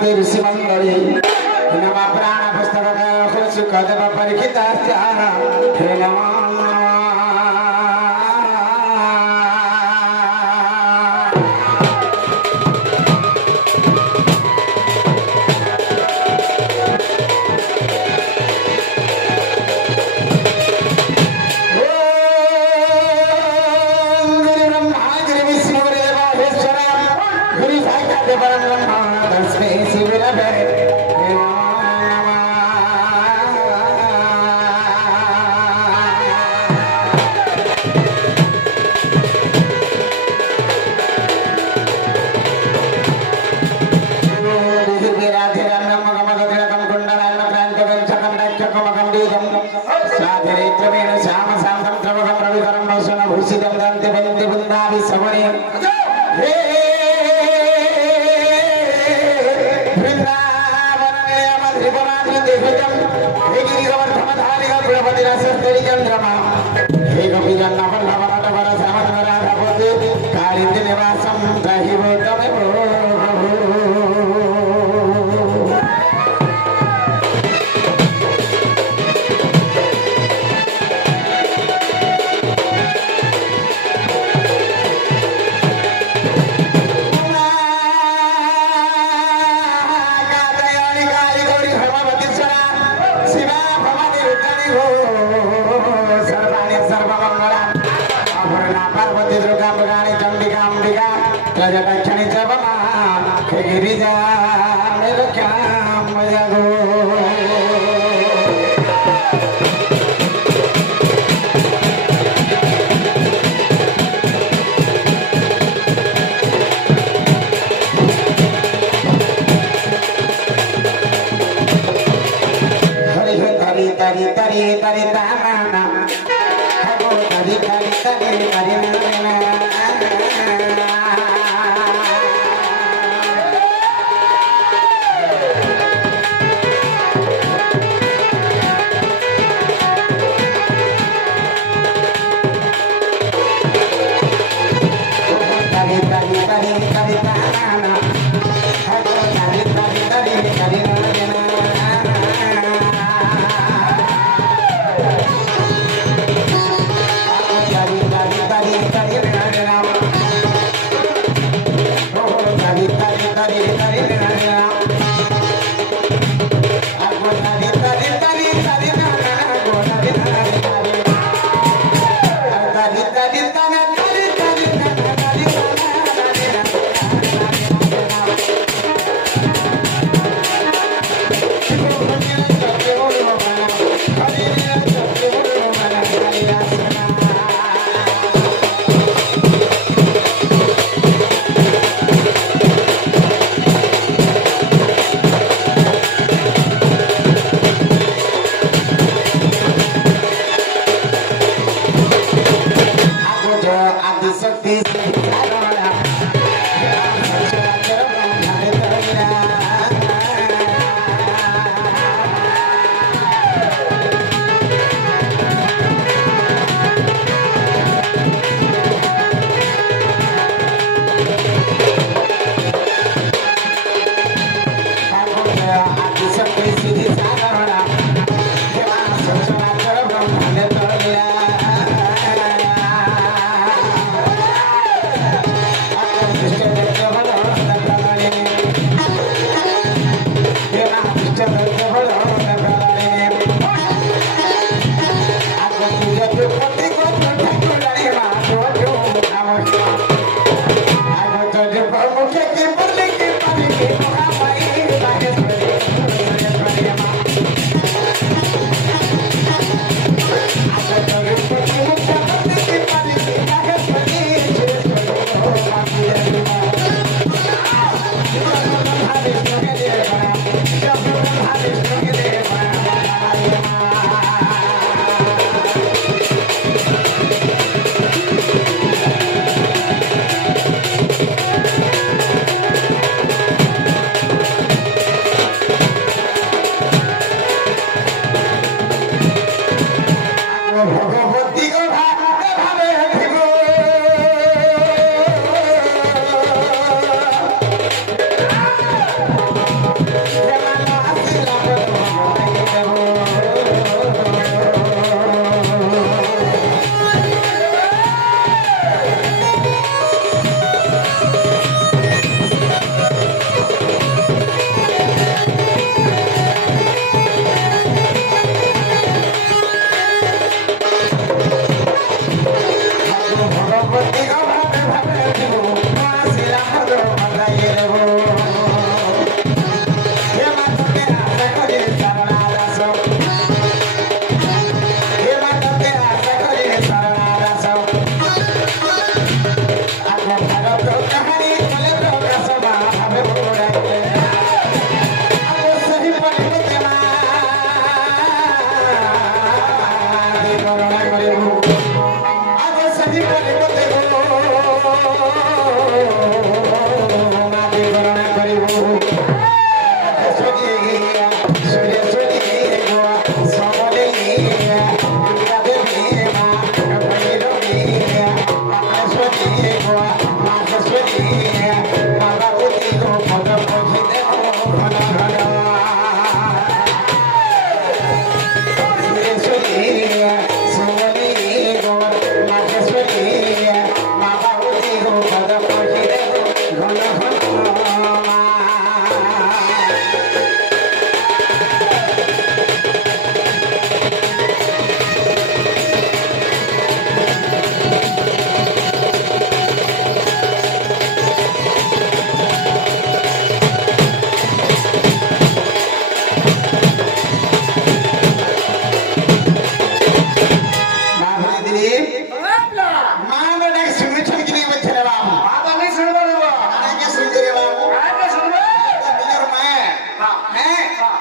नमस्ते ऋषि मंडली नमः प्राण पुस्तक सुख देव परीक्षित हे नमः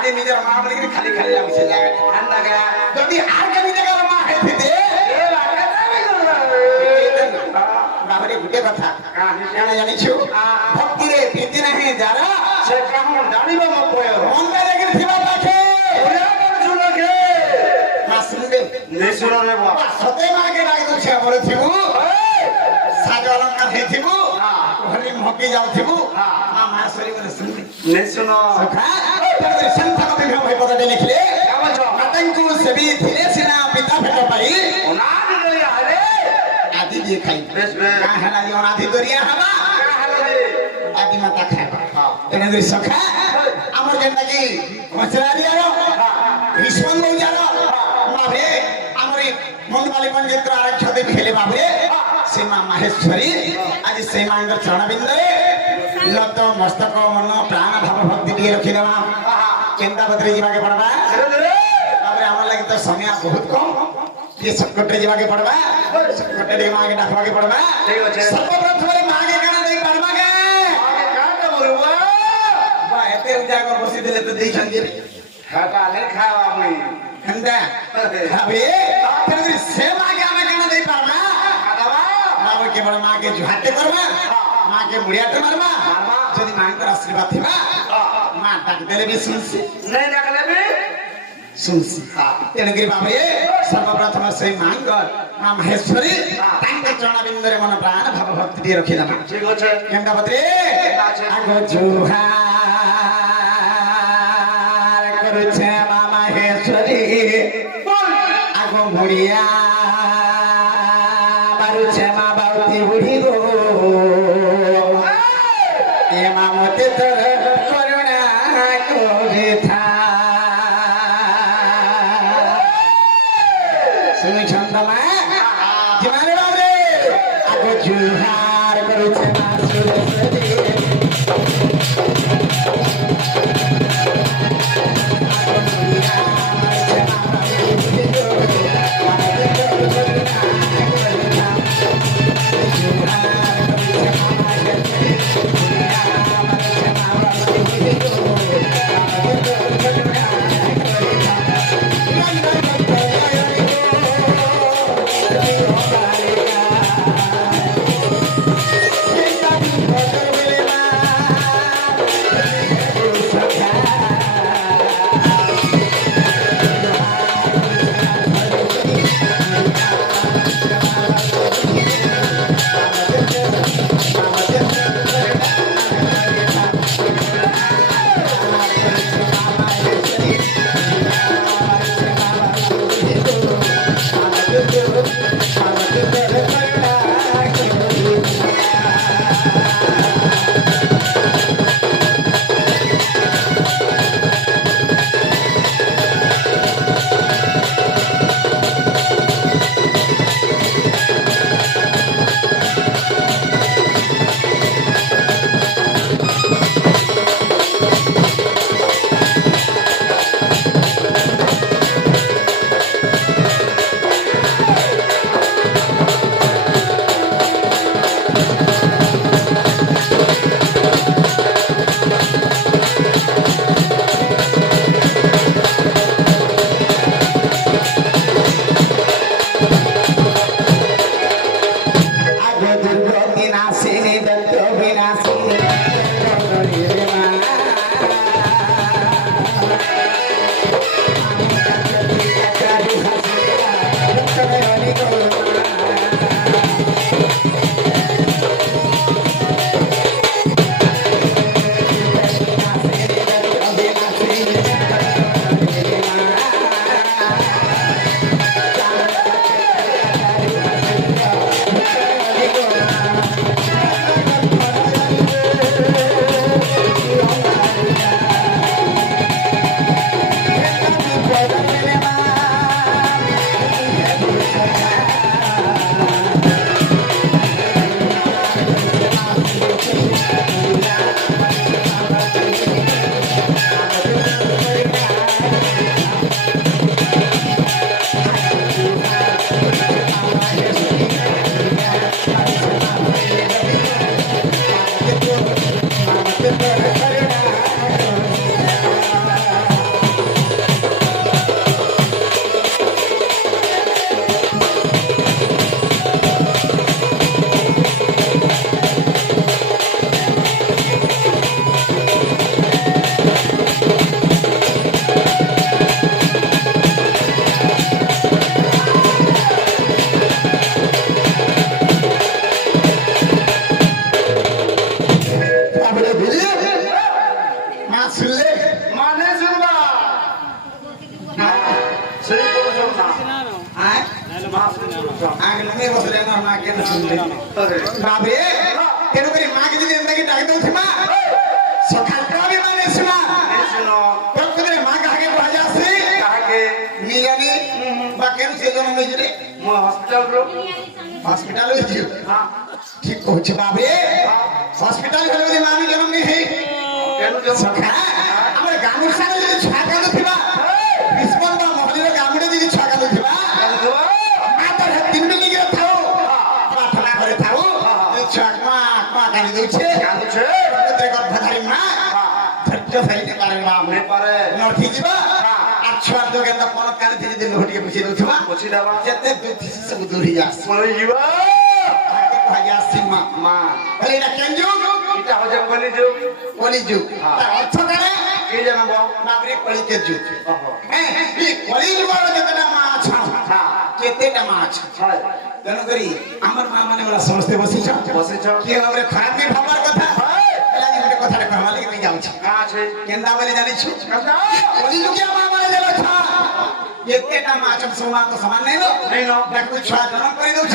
আরে নিজের মা বলে কি খালি খালি লাগছে জায়গা ঠান লাগা যদি আর কেনি জায়গার মা হইতে এ লাগা বাবারে গুটে কথা কেন জানিছো ভক্তিরে প্রীতি নাহি যারা সে কেমন জানিব মপয় মন্দা লাগি থিবা পাখে ওরা বলছু লাগে মাসুন্দে নেসুর রে বাবা সতে মাকে ডাক দছে আমরে থিবু সাজ অলঙ্কার হেথিবু হলি মকি যাওথিবু মা মাসরি বলে শুনবি নেসুনো সখা তাদের সংখ্যা কবি ভাই পদে লিখলে মাতাঙ্কু সেবি থিলে সিনা পিতা ভেট পাই ওনাদি দরিয়া হরে আদি দিয়ে খাই বেশ বেশ কা হেলা দি ওনাদি দরিয়া হবা কা হেলা দি আদি মাতা খাইবা এনাদের সখা আমার যেটা কি মছরারি আরো বিষ্মন লই যারা বাবে আমরি মন্দবালি পঞ্জিত্র আরক্ষতে খেলে বাবে সে মা মাহেশ্বরী আজ সেই মাঙ্গর চরণবিন্দরে নত মস্তক মন প্রাণ ভাব ভক্তি দিয়ে রখি দেবা চিন্তা বদলে যাকে পড়বা তারপরে আমার লাগি তো সময় বহুত কম ये संकट रे जाके पड़बा संकट रे मागे डाकवाके पड़बा ठीक আছে सर्वप्रथम रे मागे काना देई पड़बा के मागे काटा बोलबा बा एते उजागर बसी देले तो देई छंगे खाका ले खावा मुई हंदा खाबे तेरे से मागे आमे काना देई पड़बा खादाबा मागे के बड़ मागे जुहाते करबा मागे मुड़ियाते मारबा যদি মাঙ্গর আশীর্বাদ থিবা মা ডাক দেলে বি শুনছি নাই ডাকলে বি শুনছি তেণুকরি বাবা সর্বপ্রথম সেই মাঙ্গর মা মহেশ্বরী তাঙ্ক চরণবিন্দরে মন প্রাণ ভাব ভক্তি দিয়ে রখিলাম ঠিক আছে গঙ্গাপত্রে আগ জুহার করছে মা মহেশ্বরী আগ মুড়িয়া মারুছে মা বাউতি বুড়ি গো এ মা মতে তোর করুণা করে থা শুনি ছন্দমা জীবনে বাবরে আগ জুহার করছে মা সুরসরি আগ মুড়িয়া মারছে মা বাউতি বুড়ি গো মা শুনলে মানে শুনবা সেই বলছো না আয় মা শুনছো আগে লগে বসলে না মা কেন শুনলে বাবে কেন করে মাকে যদি এমনি ডাক দাও মা সকাল কবে মানে শোনা শুনো প্রকৃতির মা কাকে বলা যাচ্ছে কাকে নি জানি বা কেন সে জন্ম হয়েছে রে মো হসপিটাল রো হসপিটাল হয়েছে হ্যাঁ ঠিক কইছে বাবে হসপিটাল হলে যদি মা আমি জন্ম নিয়েছি কেন কেন সখা আমার গামুর সাথে যদি ছাকা দিবা বিস্পন বা মহলির গামুরে যদি ছাকা দিবা মা তোর তিন মিনিট গিয়ে থাও প্রার্থনা করে থাও ছাকা মা গালি দিচ্ছে কাছে প্রকৃতির গর্ভধারী মা ধৈর্য ধরিতে পারে মা নে পারে নঠি ଯିବା আর ছুয়ার দোকান তো কোন কানে ধীরে ধীরে হটিয়ে বসিয়ে দউছিবা বসি দেবা যেতে দুধ সব দূরি যাস মরে ଯିବା ভাগে আসছি মা মা বলে এটা কেন যুগ এটা হচ্ছে বলি যুগ কলি যুগ তার অর্থ কেন কে জানাবো বাবরে কলিতে যুগ ওহো হ্যাঁ এই কলি যুগর যেটা মা আছে হ্যাঁ কেতেটা মা আছে হয় তেন করি আমার মা মানে ওরা সমস্ত বসিছ বসিছ কি ভাবে খারাপ কি ভাবার কথা এলা যে ଗୋଟେ কথাটা কহবা লাগি মই যাଉଛି আছে কেন্দা বলে জানিছ কাকা কলি যুগে মা মানে দেলা ছা কেতেটা মা আছে সমান তো সমান নাই নো নাই নো দেখো ছুয়া জন্ম করে দউছ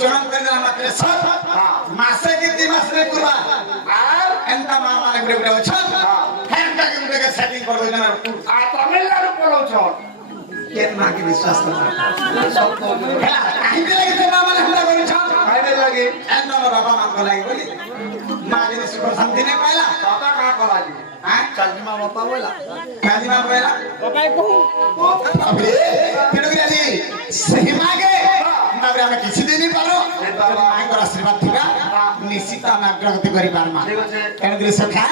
জন্ম করে দেলা মাত্র সব মাসে কি 3 মাস রে করবা আর এন্তা মা মানে গুড়ে গুড়ে অছ হ্যাঁ তাকে গুড়ে সেটিং করবে না আ তামিলনাড়ু পড়ছ কেন মা কি বিশ্বাস করবা হেলা কাহিতে লাগিছে মা মানে हमरा করিছ খাইবে লাগি এন্তা আমার বাবা মা কো লাগি বলি মা যদি সুখ শান্তি নে পাইলা দাদা কা কলাজি হ্যাঁ চালজি মা বাপা বলা কাজি মা পাইলা বাবাই কহু বাবরে কেন গিয়ালি সহি মাগে বাবরে আমি কিছু দিনই পারো মাঙ্গর আশীর্বাদ থিবা নিশ্চিত আমি অগ্রগতি করি পারমা ঠিক আছে কেন গিরি সখা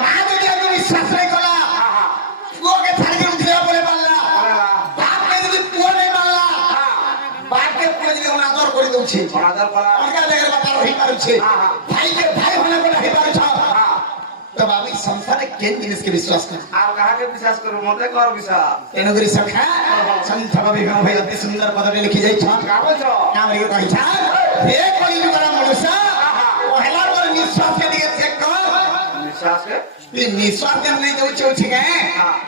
মা যদি আমি বিশ্বাস নাই কলা পুওকে ছাড়ি উঠিয়া বলে পারলা বাপকে যদি পুও নাই মারলা বাপকে পুও যদি অনাদর করে দউছে অনাদর করা অর্গা জায়গার বাপা রহি পারুছে ভাইকে ভাই হলে বলে হি পারুছ তো বাবু সংসারে কেন জিনিসকে বিশ্বাস করে আর কাহাকে বিশ্বাস করব মতে কর বিশ্বাস তেণুকরি সখা সন্থ বিভা ভাই অতি সুন্দর পদটি লিখি যাইছ কাগজ কামরি কইছ হে কলি যুগর মনুষ্য পহলা তোর নিঃশ্বাস के लिए चेक कर বিশ্বাস কে ये निश्वास के नहीं दउछ उछि के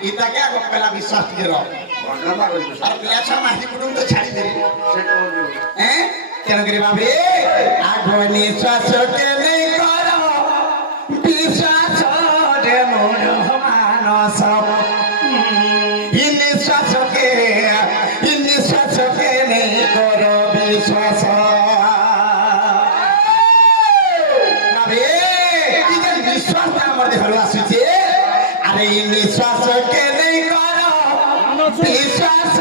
इता के आगो पहला विश्वास के रो বর্ণনা করি और पियाछा माही कुटुम तो छाड़ी दे সেটা বলবো हैं तेणुकरी बाबरे आगो निश्वास के नहीं करो विश्वास रे मोर मानस निश्वास के नहीं करो विश्वास बाबे ई जे विश्वास हमर देखलो आसुचे अरे ई निश्वास के नहीं करो विश्वास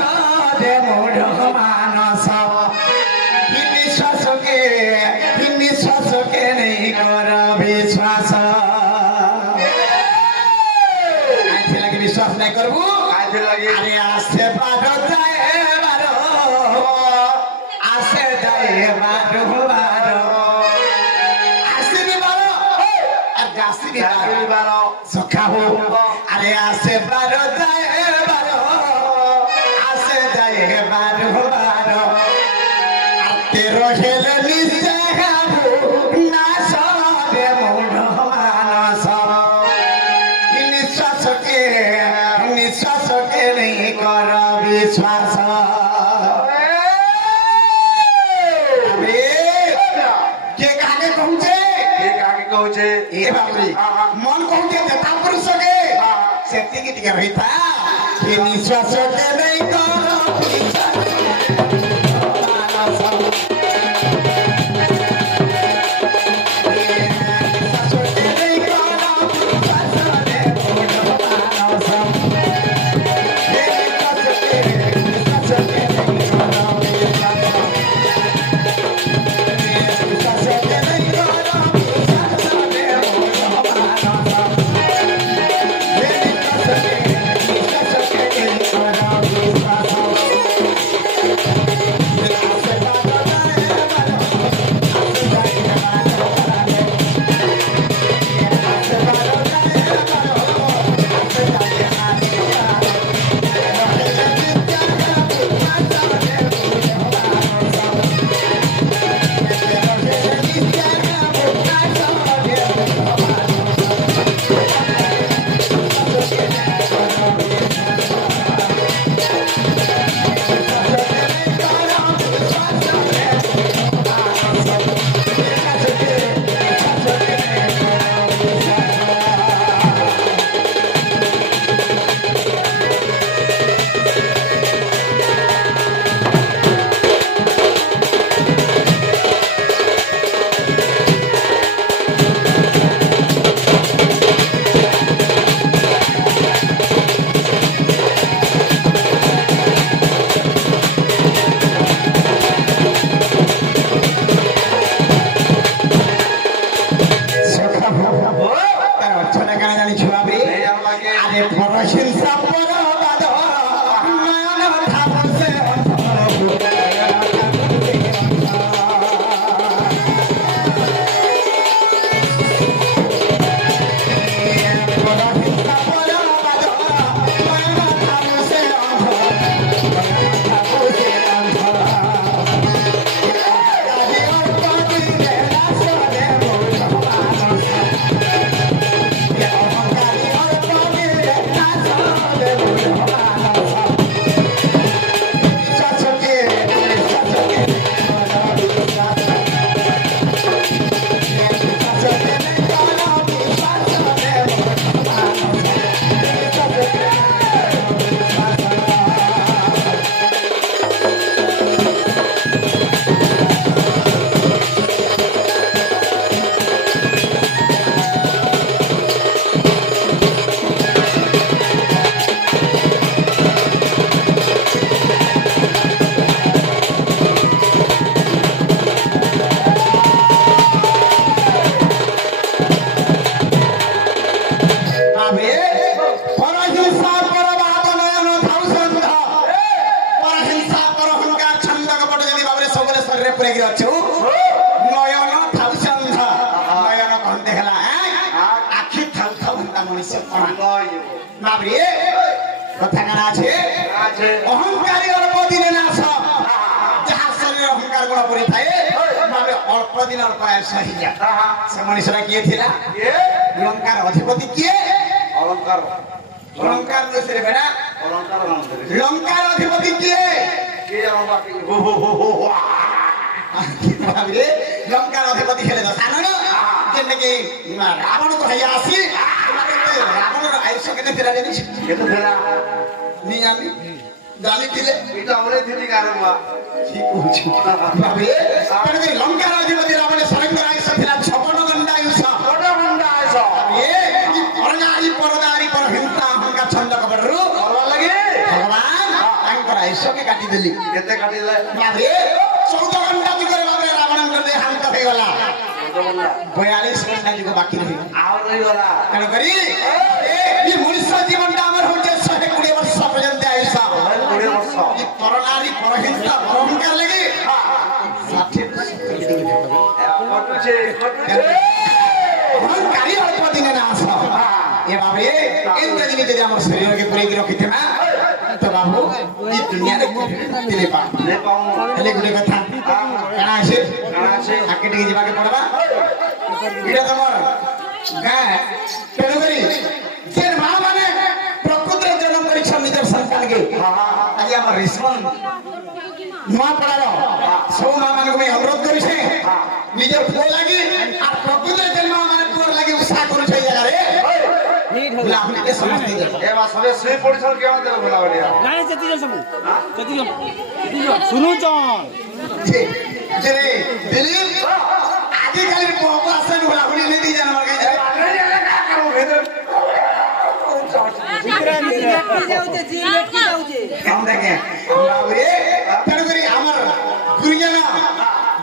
रे मोर मानस विश्वास के नहीं करो विश्वास आइथे लगे विश्वास नहीं करबू কাজে লাগি अरे आसे बारो जाए बारो आसे जाए बारो बारो आसे भी बारो और जासी भी बारो চাকরি বাড়ো सखा हो अरे आसे बारो जाए बारो आसे जाए बारो बारो आते रोहेल निश्चय हाबू ना सबे मोड़ मानस निश्वास के नहीं कर विश्वास अबे के काहे कहूचे কে কাকে কହୁছে ए बाबरी मन कहूचे जता पुरुष के सेती की टिके रहिता कि निश्वास के नहीं कर विश्वास পরহিংসা পরবাদ নয়ন ধাপসে পরহিংসা পরবাদ নয়ন ধাপসে অহংকারী অল্প দিনে নাশ যাহার শরীরে অহংকার গুণ পড়ি থাকে অল্প দিন অল্প আয়ুষ হয়ে সে মনীষরা কিଏ ଥିଲା লঙ্কার অধিপতি কিଏ অলঙ্কার অলঙ্কার দেশে বেড়া অলঙ্কার লঙ্কার অধিপতি কিଏ কে আমার বাকি ভাবিরে লঙ্কার অধিপতি খেলে দশানো যেটাকি রাবণ কহাইয়া আসি রাবণের আয়ুষ কেতে ଥିଲା জানিস কেতে ফেলা নি আমি জানিছিলে এটা আমরে দিদি কারবা ঠিক কইছি ভাবিরে তেনে লঙ্কার অধিপতি রাবণের শরীরের আয়ুষ ଥିଲା 56 ঘন্টা আয়ুষ ওটা বন্ধা আইছ পরনারী পরদারি পরহিংসা অহংকার ছন্দ কবরରୁ করবা লাগি ভগবান তাଙ୍କର ଆୟୁଷকে କାଟି ଦେଲି কেতে কাটিলে ଭାବେ 14 ଘଣ୍ଟା ଭିତରେ ଭାବେ ରାବଣଙ୍କ ଦେହାନ୍ତ ହେଇଗଲା 42 ଘଣ୍ଟା ଯୁଗ ବାକି ରହିବ ଆଉ ରହିଗଲା ତେଣୁ କରି এই মনুষ্য জীবনটা আমার হচ্ছে 120 বর্ষ পর্যন্ত আয়ুষ 20 বর্ষ এই পরনারী পরহিংসা পরহংকার লাগি 60 কটুছে অহংকারী অল্প দিনে না আস এ ভাবে এতে দিনে যদি আমার শরীরকে পুরেকি রখিতে না তো বাবু এই দুনিয়ারে দিলে পা নে পাও হেলে গুলি কথা কানা আছে আগে টিকে যাবাকে পড়বা এটা তোমার গাঁ তেণু করি যে মা মানে প্রকৃতির জন্ম করিছ নিজের সন্তানকে আজ আমার রিসপন নূয়া পড়ার সব মা মানুষ অনুরোধ করিছে নিজের পুଅ লাগি আর প্রকৃতির জন্ম মানে পুଅর লাগি উৎসাহ করছে এই জায়গারে বলে আপনি কে সমস্ত এ বা সবে শুই পড়িছ কেমন দেব বলা বলিয়া ନାଇଁ ସେତିକି ସବୁ ସେତିକି ଶୁଣୁଛନ୍ যে দিলীপ আজকাল পুଅକୁ আসেন বলা বলি নেই দিয়ে জানবার কাছে কাম দেখে বাবুরে তেণু করি আমার গুরুজন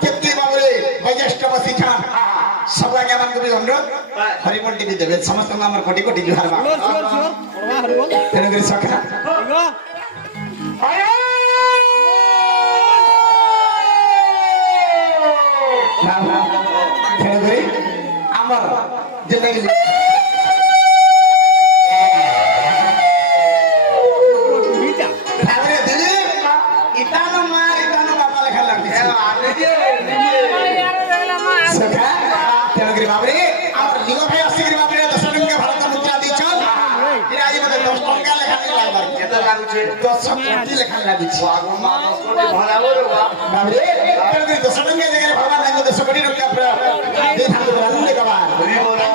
যেতে বাবুরে বৈজ্যেষ্ঠ বসিছান সব আগে আমাকে বি অনুরোধ হরিমন টিভি দেবে সমস্ত আমার কোটি কোটি জুহার বা তেণু করি সখা তেণু করি আমার জিন্দগি তাহলে দিলীপ ইটানো মার ইটানো বাবা লেখা লাগছে সখা তেণু করি বাবুরে আমার লিঙ্গ ভাই আসিকি বাবুরে 10 টঙ্কা ভারত মুদ্রা দিছন এরা আজ মতে 10 টঙ্কা লেখা নি লাগবার কেতে লাগুছে 10 কোটি লেখা লাগিছে মা 10 কোটি ভরাবো রে বাবুরে তেণু করি 10 টঙ্কা জায়গায় ভগবান নাকি 10 কোটি টঙ্কা পুরা দিয়ে থাকতে বলন্দে কবা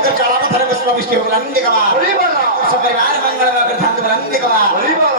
তো চলা কথারে বসবা বৃষ্টি হবে বলন্দে কবা হরি বলা সবাই আর মঙ্গল বাবা থাকতে বলন্দে কবা হরি বলা